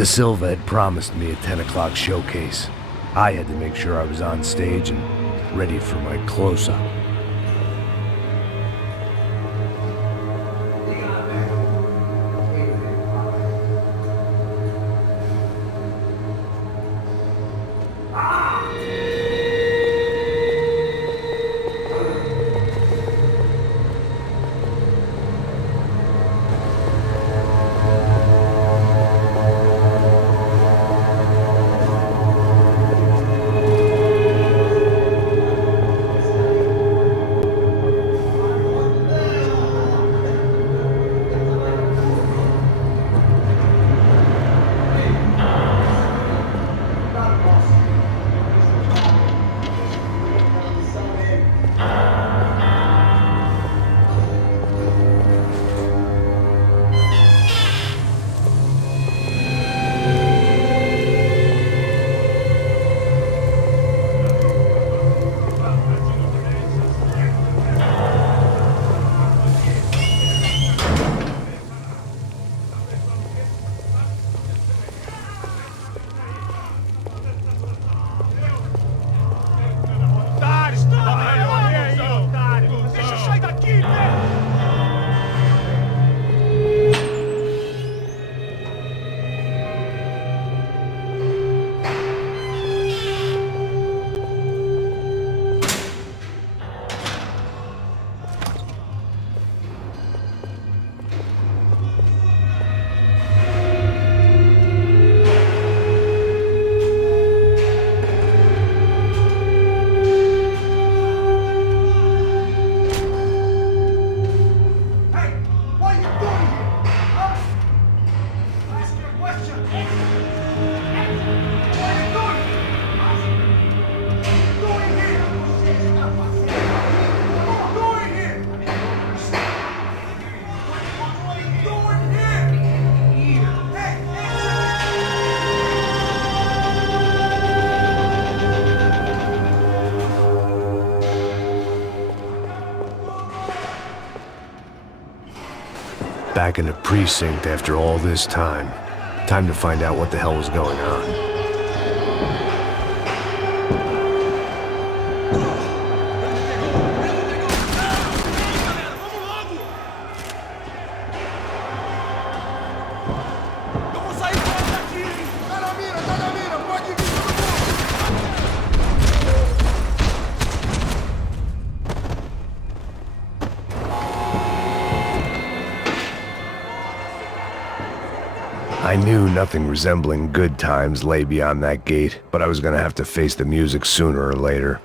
De Silva had promised me a 10 o'clock showcase. I had to make sure I was on stage and ready for my close-up. Back in the precinct after all this time. Time to find out what the hell was going on. I knew nothing resembling good times lay beyond that gate, but I was gonna have to face the music sooner or later.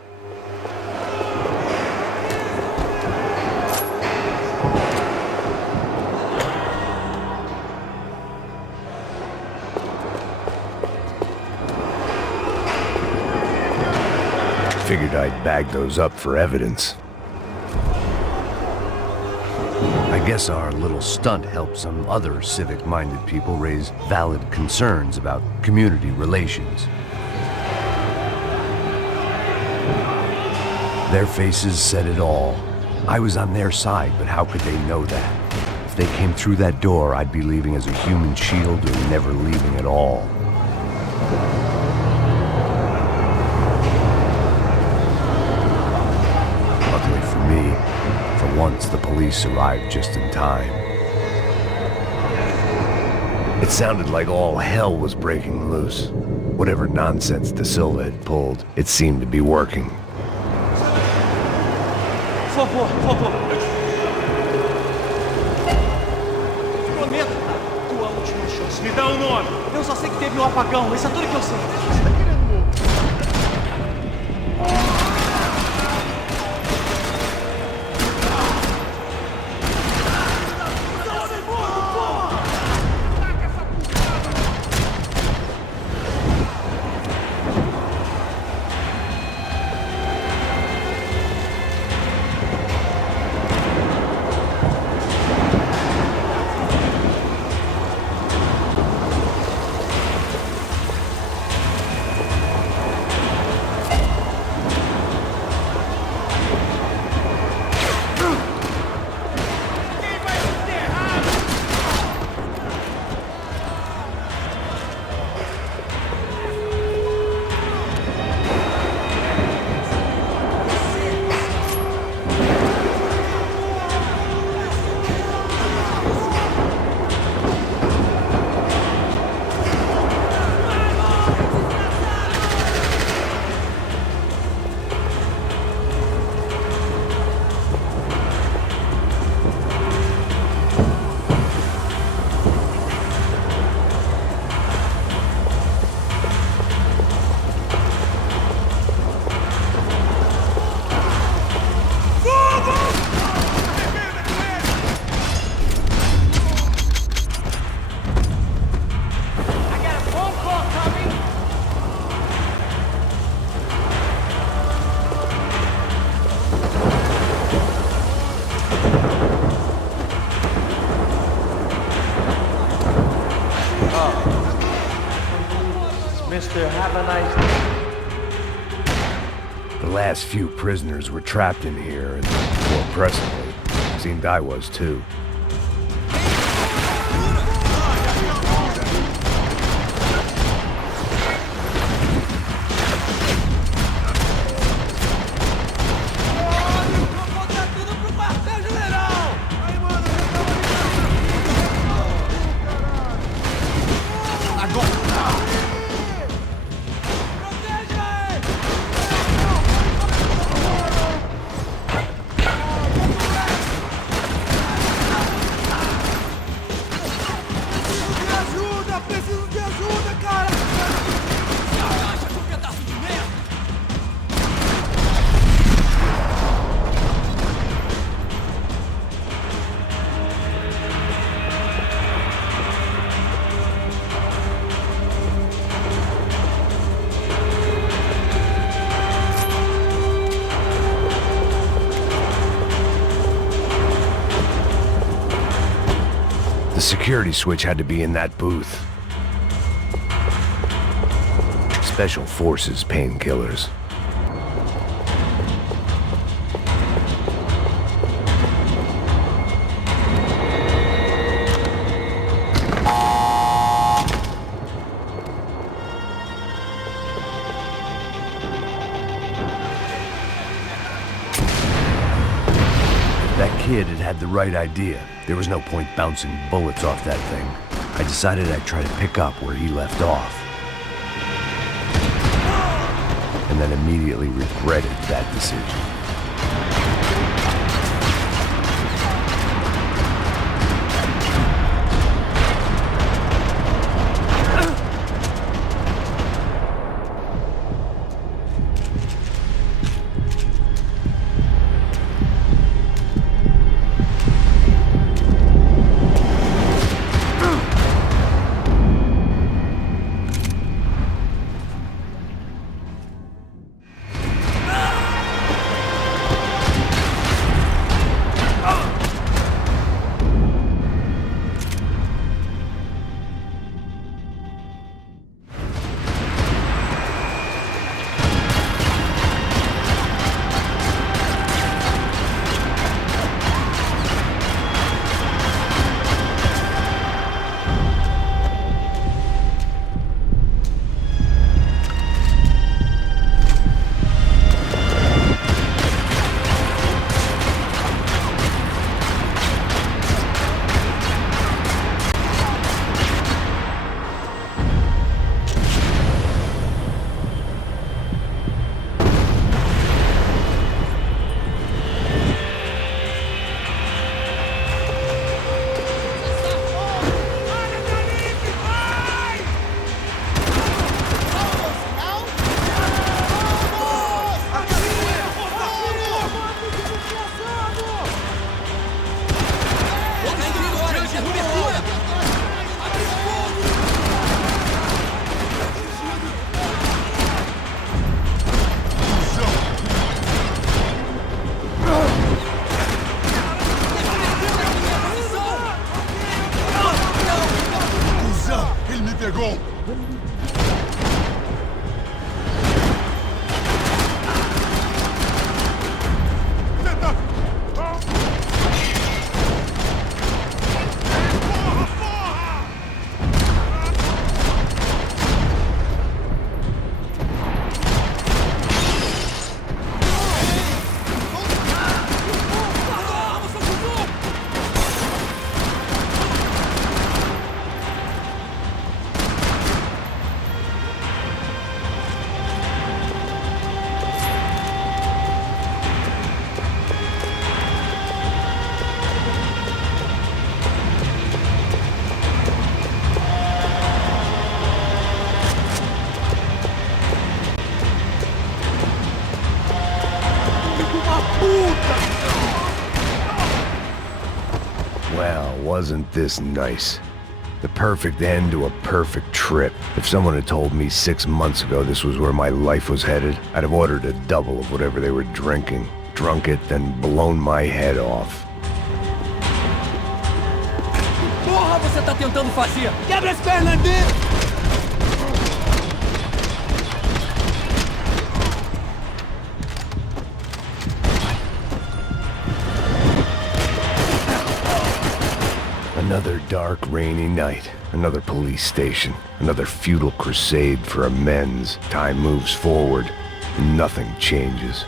Figured I'd bag those up for evidence. I guess our little stunt helped some other civic-minded people raise valid concerns about community relations. Their faces said it all. I was on their side, but how could they know that? If they came through that door, I'd be leaving as a human shield or never leaving at all. Luckily for me, for once, the police arrived just in time. It sounded like all hell was breaking loose. Whatever nonsense De Silva had pulled, it seemed to be working. Por favor. Prometa, tua última chance. Me dá um nome. Eu só sei que teve um apagão, isso é tudo que eu sei. Você tá querendo morrer? sir. Have a nice day. The last few prisoners were trapped in here, and more pressingly, it seemed I was too. The security switch had to be in that booth. Special Forces painkillers. That kid had the right idea. There was no point bouncing bullets off that thing. I decided I'd try to pick up where he left off. And then immediately regretted that decision. Well, wasn't this nice? The perfect end to a perfect trip. If someone had told me 6 months ago this was where my life was headed, I'd have ordered a double of whatever they were drinking, drunk it, then blown my head off. Porra, você tá tentando fazer? Quebra as pernas dele! dark, rainy night. Another police station. Another futile crusade for amends. Time moves forward, and nothing changes.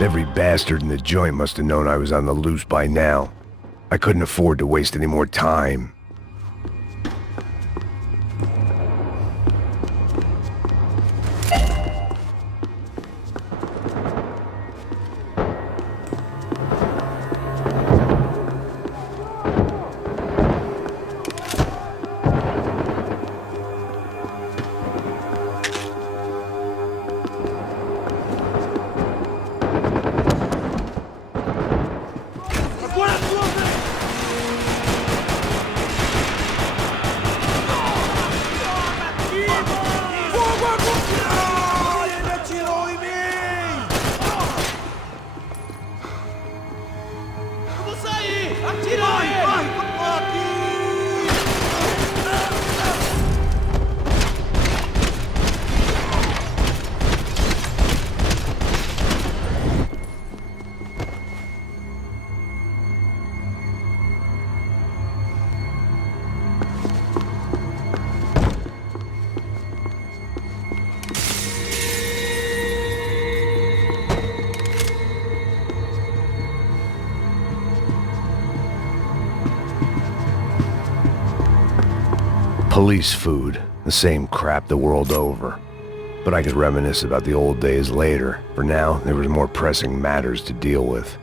Every bastard in the joint must have known I was on the loose by now. I couldn't afford to waste any more time. Police food, the same crap the world over. But I could reminisce about the old days later. For now, there was more pressing matters to deal with.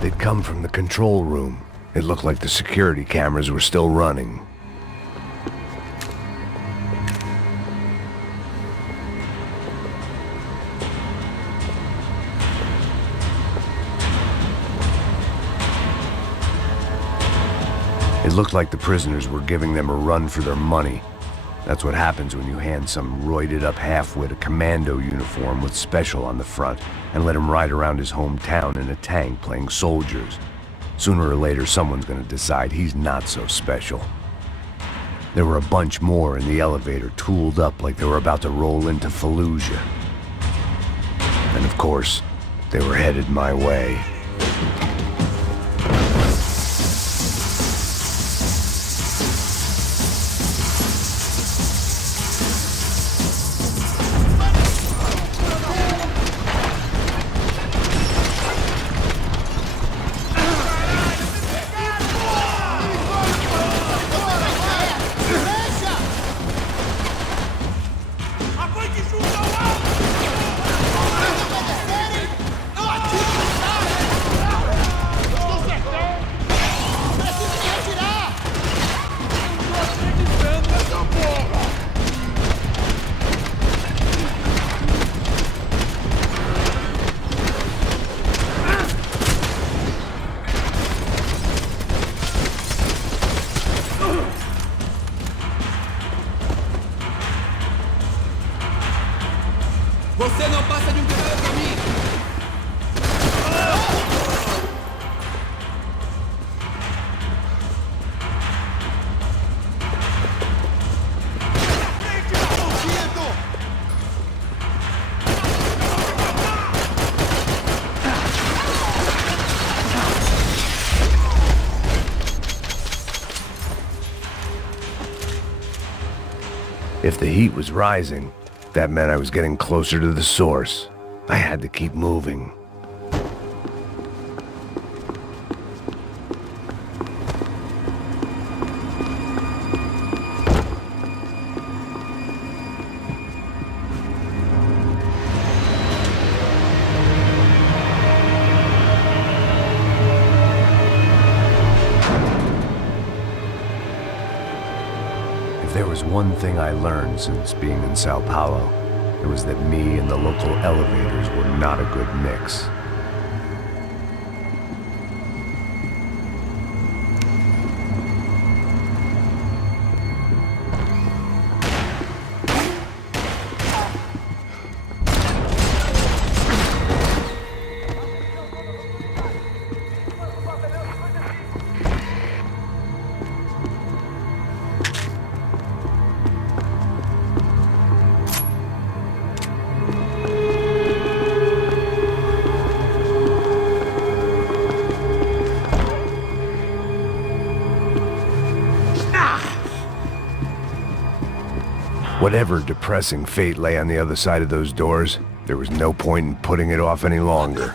They'd come from the control room. It looked like the security cameras were still running. It looked like the prisoners were giving them a run for their money. That's what happens when you hand some roided-up halfwit a commando uniform with special on the front and let him ride around his hometown in a tank playing soldiers. Sooner or later, someone's gonna decide he's not so special. There were a bunch more in the elevator, tooled up like they were about to roll into Fallujah. And of course, they were headed my way. Você não passa de quebrado pra mim! If the heat was rising, that meant I was getting closer to the source. I had to keep moving. There was one thing I learned since being in Sao Paulo. It was that me and the local elevators were not a good mix. Whatever depressing fate lay on the other side of those doors, there was no point in putting it off any longer.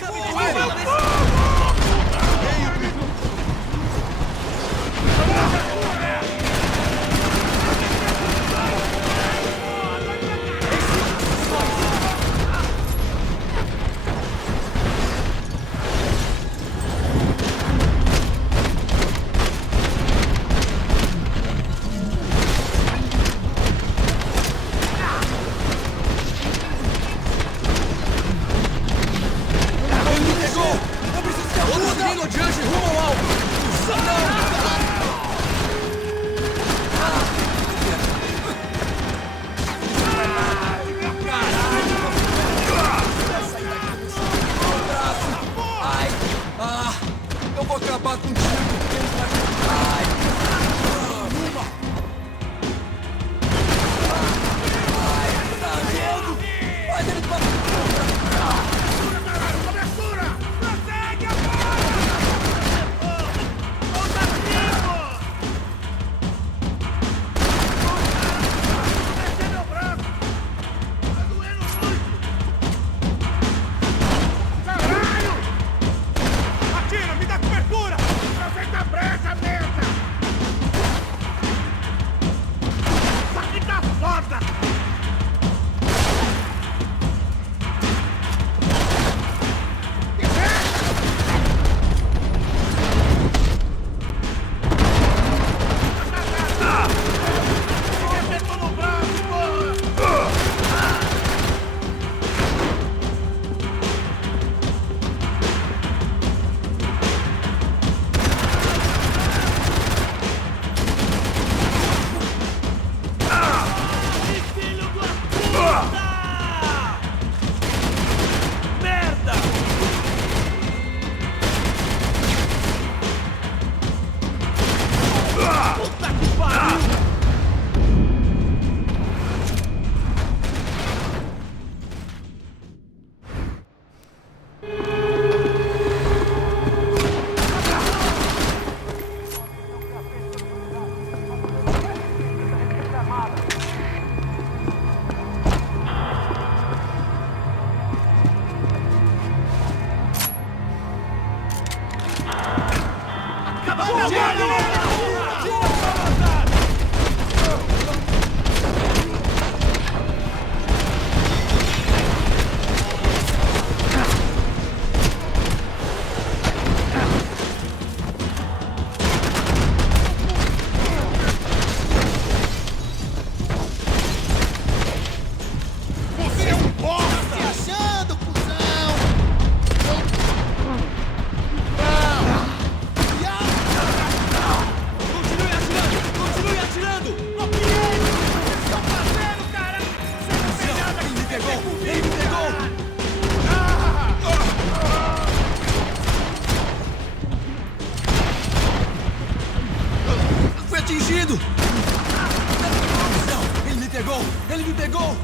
Ele me pegou!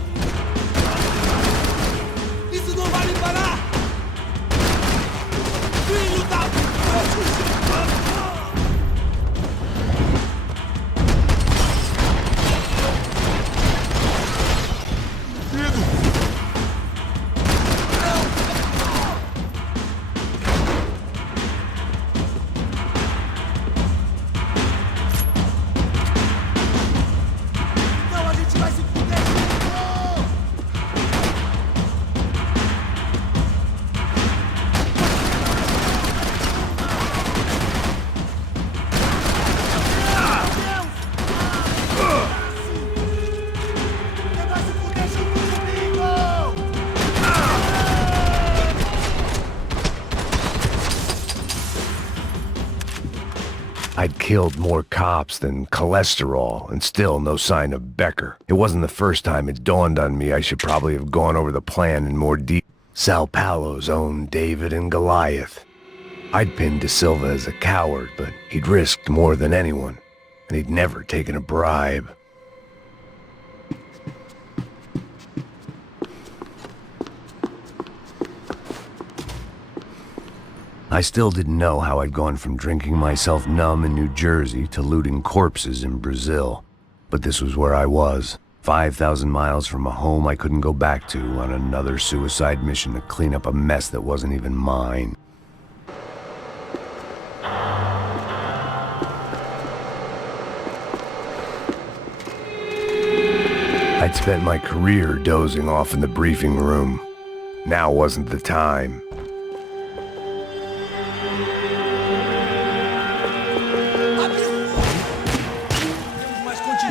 Isso não vai me parar! Filho da puta! I'd killed more cops than cholesterol, and still no sign of Becker. It wasn't the first time it dawned on me I should probably have gone over the plan in more detail. Sao Paulo's own David and Goliath. I'd pinned De Silva as a coward, but he'd risked more than anyone, and he'd never taken a bribe. I still didn't know how I'd gone from drinking myself numb in New Jersey to looting corpses in Brazil. But this was where I was, 5,000 miles from a home I couldn't go back to, on another suicide mission to clean up a mess that wasn't even mine. I'd spent my career dozing off in the briefing room. Now wasn't the time.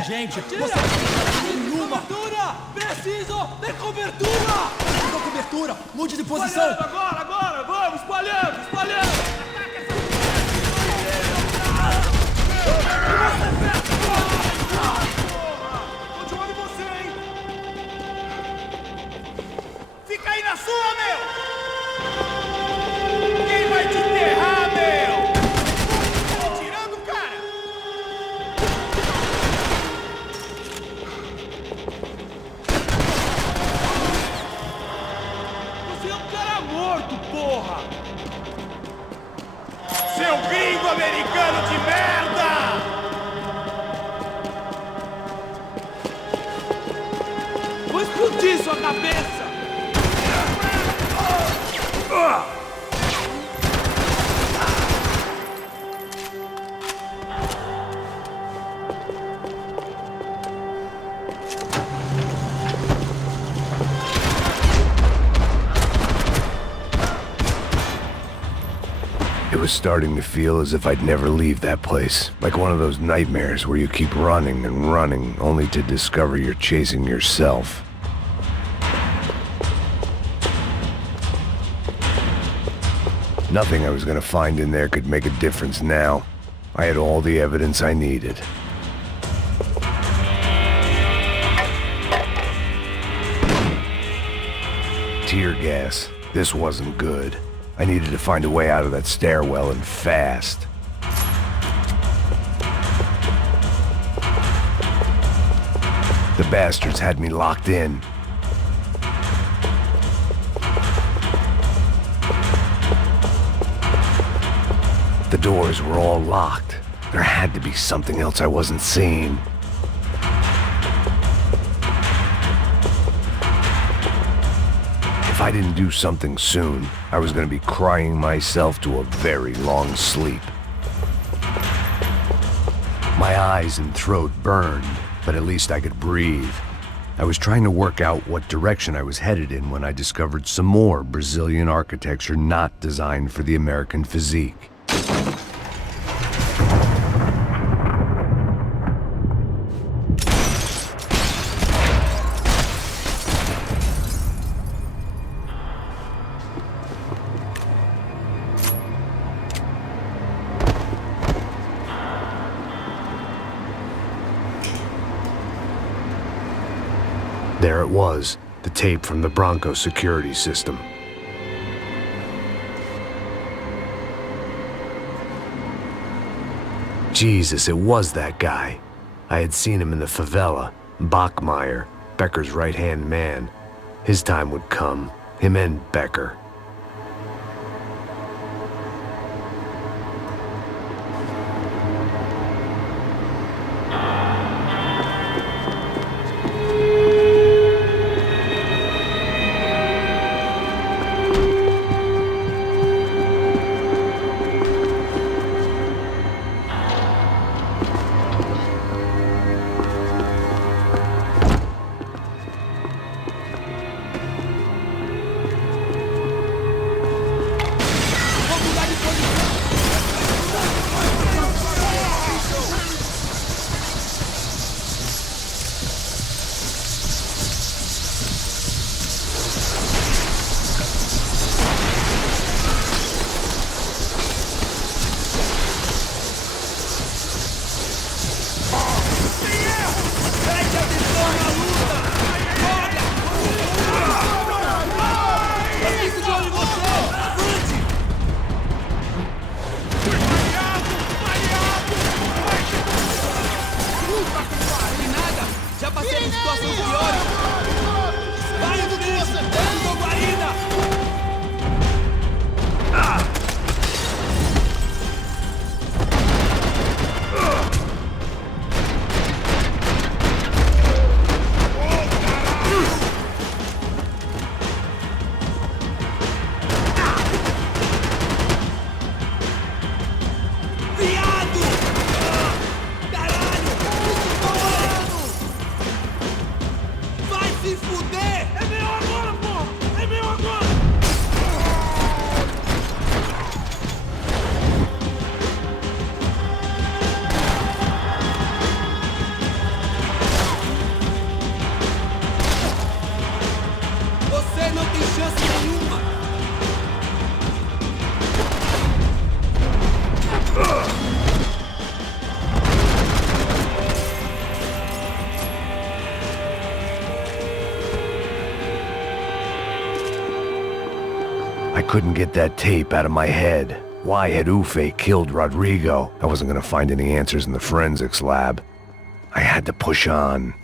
Gente, você não tem nenhuma! Cobertura! Preciso de cobertura! Preciso de cobertura! Mude de posição! Espalhando agora! Vamos! Espalhando! Espalhando! Tô de olho em você, hein? Fica aí na sua, meu! Quem vai te enterrar, meu? Tá tirando, cara! Você é um cara morto, porra! Seu gringo americano de merda! Vou explodir sua cabeça! It was starting to feel as if I'd never leave that place. Like one of those nightmares where you keep running and running, only to discover you're chasing yourself. Nothing I was gonna find in there could make a difference now. I had all the evidence I needed. Tear gas. This wasn't good. I needed to find a way out of that stairwell, and fast. The bastards had me locked in. The doors were all locked. There had to be something else I wasn't seeing. If I didn't do something soon, I was going to be crying myself to a very long sleep. My eyes and throat burned, but at least I could breathe. I was trying to work out what direction I was headed in when I discovered some more Brazilian architecture not designed for the American physique. There it was, the tape from the Bronco security system. Jesus, it was that guy. I had seen him in the favela, Bachmeyer, Becker's right-hand man. His time would come, him and Becker. chance nenhuma! I couldn't get that tape out of my head. Why had Ufe killed Rodrigo? I wasn't gonna find any answers in the forensics lab. I had to push on.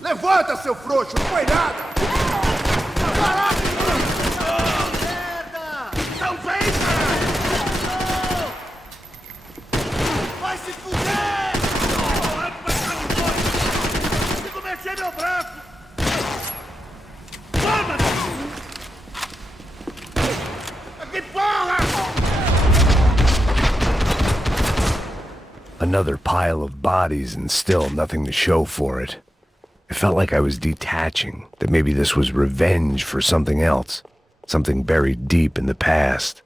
Levanta, seu frouxo! Não foi nada! Caraca! Merda! Não vem, cara! Vai se fuder! Consigo mexer meu braço! Toma! Que porra! Another pile of bodies and still nothing to show for it. It felt like I was detaching, that maybe this was revenge for something else, something buried deep in the past.